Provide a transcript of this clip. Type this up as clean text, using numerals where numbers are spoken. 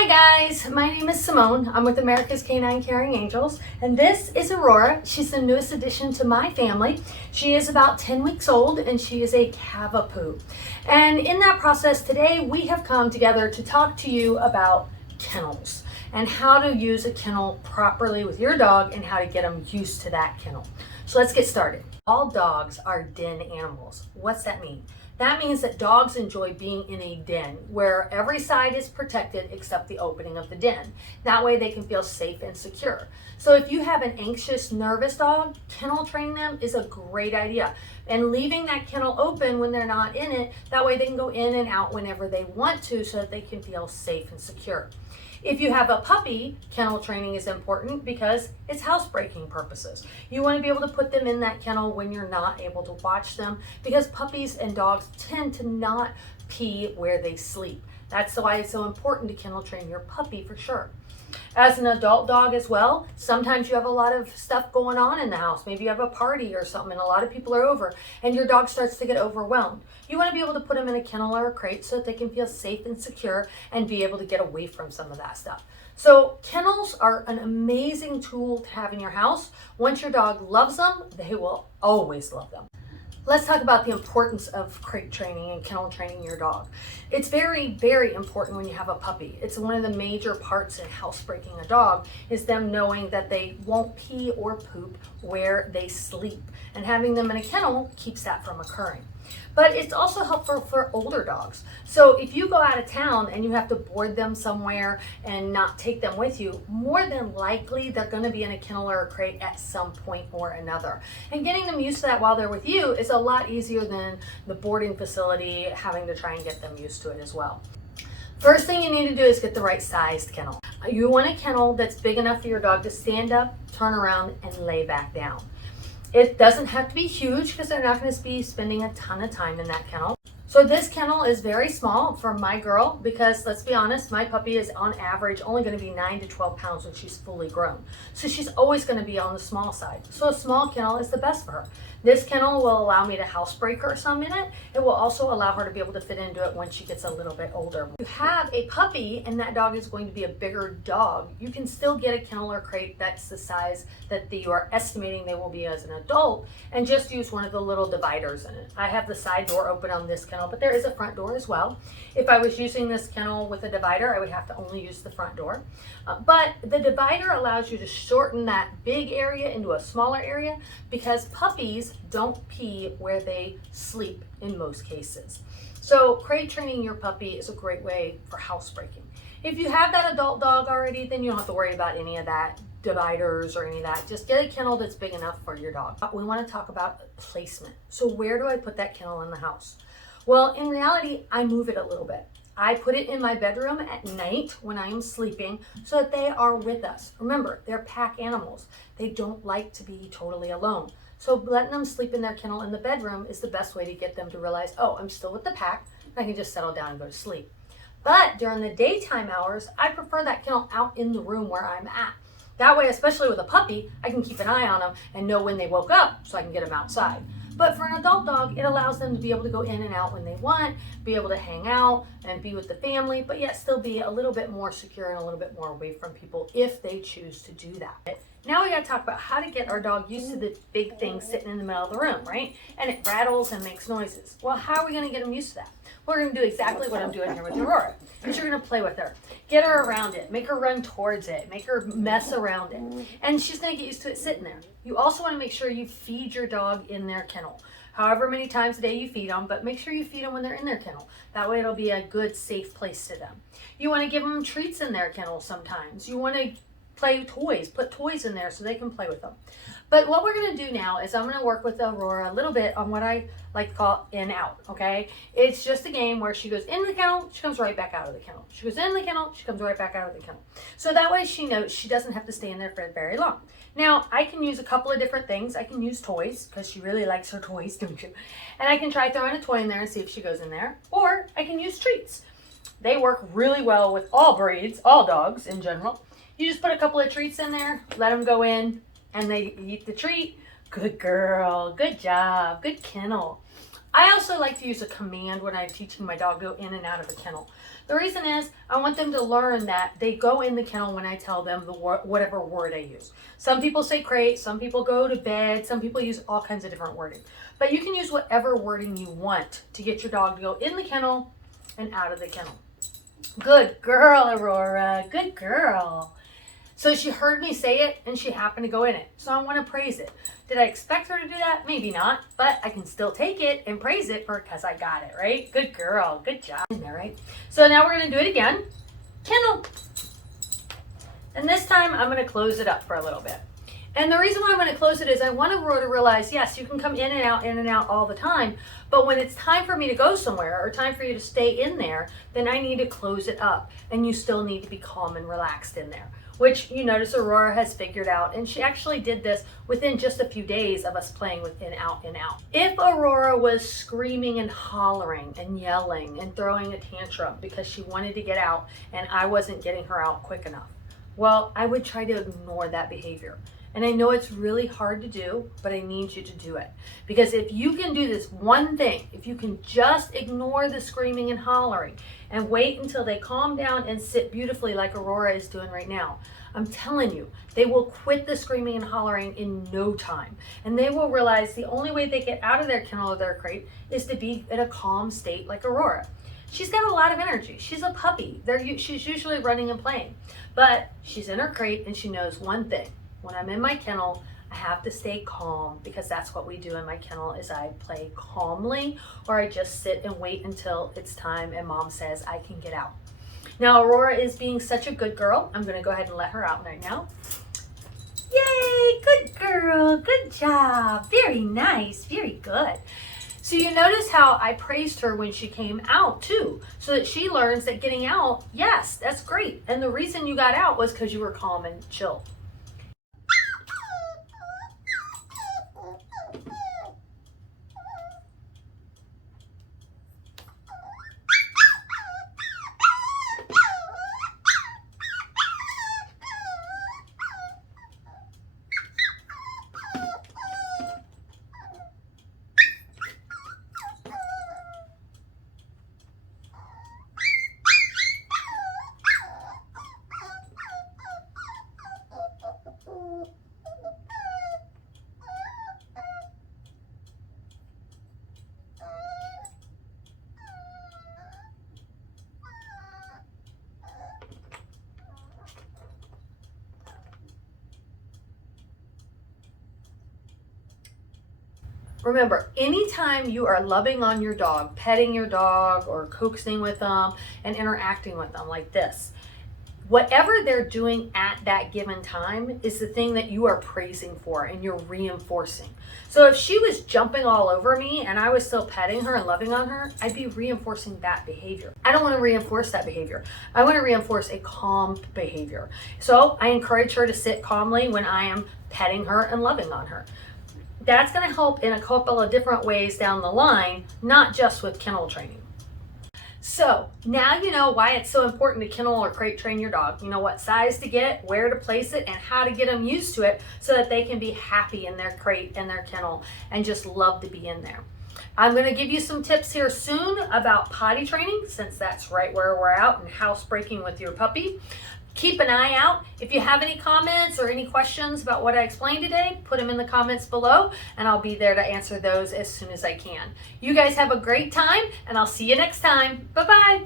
Hi guys, my name is Simone. I'm with America's Canine Caring Angels, and this is Aurora. She's the newest addition to my family. She is about 10 weeks old and she is a Cavapoo. And in that process today, we have come together to talk to you about kennels and how to use a kennel properly with your dog and how to get them used to that kennel. So let's get started. All dogs are den animals. What's that mean? That means that dogs enjoy being in a den where every side is protected except the opening of the den. That way they can feel safe and secure. So if you have an anxious, nervous dog, kennel training them is a great idea. And leaving that kennel open when they're not in it, that way they can go in and out whenever they want to so that they can feel safe and secure. If you have a puppy, kennel training is important because it's housebreaking purposes. You want to be able to put them in that kennel when you're not able to watch them because puppies and dogs tend to not pee where they sleep. That's why it's so important to kennel train your puppy for sure. As an adult dog as well, sometimes you have a lot of stuff going on in the house. Maybe you have a party or something and a lot of people are over and your dog starts to get overwhelmed. You want to be able to put them in a kennel or a crate so that they can feel safe and secure and be able to get away from some of that stuff. So kennels are an amazing tool to have in your house. Once your dog loves them, they will always love them. Let's talk about the importance of crate training and kennel training your dog. It's very, very important when you have a puppy. It's one of the major parts in housebreaking a dog is them knowing that they won't pee or poop where they sleep. And having them in a kennel keeps that from occurring. But it's also helpful for older dogs. So if you go out of town and you have to board them somewhere and not take them with you, more than likely they're going to be in a kennel or a crate at some point or another. And getting them used to that while they're with you is a lot easier than the boarding facility having to try and get them used to it as well. First thing you need to do is get the right sized kennel. You want a kennel that's big enough for your dog to stand up, turn around, and lay back down. It doesn't have to be huge because they're not going to be spending a ton of time in that kennel. So this kennel is very small for my girl because let's be honest, my puppy is on average only going to be 9 to 12 pounds when she's fully grown. So she's always going to be on the small side. So a small kennel is the best for her. This kennel will allow me to housebreak her some in it. It will also allow her to be able to fit into it when she gets a little bit older. If you have a puppy and that dog is going to be a bigger dog, you can still get a kennel or crate that's the size that you are estimating they will be as an adult and just use one of the little dividers in it. I have the side door open on this kennel, but there is a front door as well. If I was using this kennel with a divider, I would have to only use the front door. But the divider allows you to shorten that big area into a smaller area because puppies don't pee where they sleep in most cases. So crate training your puppy is a great way for housebreaking. If you have that adult dog already, then you don't have to worry about any of that dividers or any of that. Just get a kennel that's big enough for your dog. We want to talk about placement. So where do I put that kennel in the house? Well, in reality, I move it a little bit. I put it in my bedroom at night when I am sleeping so that they are with us. Remember, they're pack animals. They don't like to be totally alone. So letting them sleep in their kennel in the bedroom is the best way to get them to realize, oh, I'm still with the pack. I can just settle down and go to sleep. But during the daytime hours, I prefer that kennel out in the room where I'm at. That way, especially with a puppy, I can keep an eye on them and know when they woke up so I can get them outside. But for an adult dog, it allows them to be able to go in and out when they want, be able to hang out and be with the family, but yet still be a little bit more secure and a little bit more away from people if they choose to do that. Now we got to talk about how to get our dog used to the big thing sitting in the middle of the room, right? And it rattles and makes noises. Well, how are we going to get them used to that? We're going to do exactly what I'm doing here with Aurora. Because you're going to play with her. Get her around it. Make her run towards it. Make her mess around it. And she's going to get used to it sitting there. You also want to make sure you feed your dog in their kennel. However many times a day you feed them, but make sure you feed them when they're in their kennel. That way it'll be a good, safe place to them. You want to give them treats in their kennel sometimes. You want to play toys, put toys in there so they can play with them. But what we're going to do now is I'm going to work with Aurora a little bit on what I like to call in out, okay? It's just a game where she goes in the kennel, she comes right back out of the kennel. She goes in the kennel, she comes right back out of the kennel. So that way she knows she doesn't have to stay in there for very long. Now, I can use a couple of different things. I can use toys because she really likes her toys, don't you? And I can try throwing a toy in there and see if she goes in there. Or I can use treats. They work really well with all breeds, all dogs in general. You just put a couple of treats in there, let them go in, and they eat the treat. Good girl, good job, good kennel. I also like to use a command when I'm teaching my dog to go in and out of a kennel. The reason is I want them to learn that they go in the kennel when I tell them whatever word I use. Some people say crate, some people go to bed, some people use all kinds of different wording. But you can use whatever wording you want to get your dog to go in the kennel and out of the kennel. Good girl, Aurora. Good girl. So she heard me say it and she happened to go in it. So I want to praise it. Did I expect her to do that? Maybe not, but I can still take it and praise it because I got it, right? Good girl. Good job in there, right? So now we're going to do it again. Kennel. And this time I'm going to close it up for a little bit. And the reason why I'm going to close it is I want Aurora to realize, yes, you can come in and out all the time. But when it's time for me to go somewhere or time for you to stay in there, then I need to close it up. And you still need to be calm and relaxed in there, which you notice Aurora has figured out. And she actually did this within just a few days of us playing with in, out, in, out. If Aurora was screaming and hollering and yelling and throwing a tantrum because she wanted to get out and I wasn't getting her out quick enough, well, I would try to ignore that behavior. And I know it's really hard to do, but I need you to do it. Because if you can do this one thing, if you can just ignore the screaming and hollering and wait until they calm down and sit beautifully like Aurora is doing right now, I'm telling you, they will quit the screaming and hollering in no time. And they will realize the only way they get out of their kennel or their crate is to be in a calm state like Aurora. She's got a lot of energy. She's a puppy. She's usually running and playing. But she's in her crate and she knows one thing. When I'm in my kennel, I have to stay calm because that's what we do in my kennel is I play calmly or I just sit and wait until it's time and mom says I can get out. Now Aurora is being such a good girl. I'm going to go ahead and let her out right now. Yay, good girl, good job. Very nice, very good. So you notice how I praised her when she came out too, so that she learns that getting out, yes, that's great. And the reason you got out was because you were calm and chill. Remember, anytime you are loving on your dog, petting your dog or coaxing with them and interacting with them like this, whatever they're doing at that given time is the thing that you are praising for and you're reinforcing. So if she was jumping all over me and I was still petting her and loving on her, I'd be reinforcing that behavior. I don't want to reinforce that behavior. I want to reinforce a calm behavior. So I encourage her to sit calmly when I am petting her and loving on her. That's going to help in a couple of different ways down the line, not just with kennel training. So now you know why it's so important to kennel or crate train your dog. You know what size to get, where to place it, and how to get them used to it so that they can be happy in their crate and their kennel and just love to be in there. I'm going to give you some tips here soon about potty training, since that's right where we're out, and housebreaking with your puppy. Keep an eye out. If you have any comments or any questions about what I explained today, put them in the comments below and I'll be there to answer those as soon as I can. You guys have a great time and I'll see you next time. Bye-bye.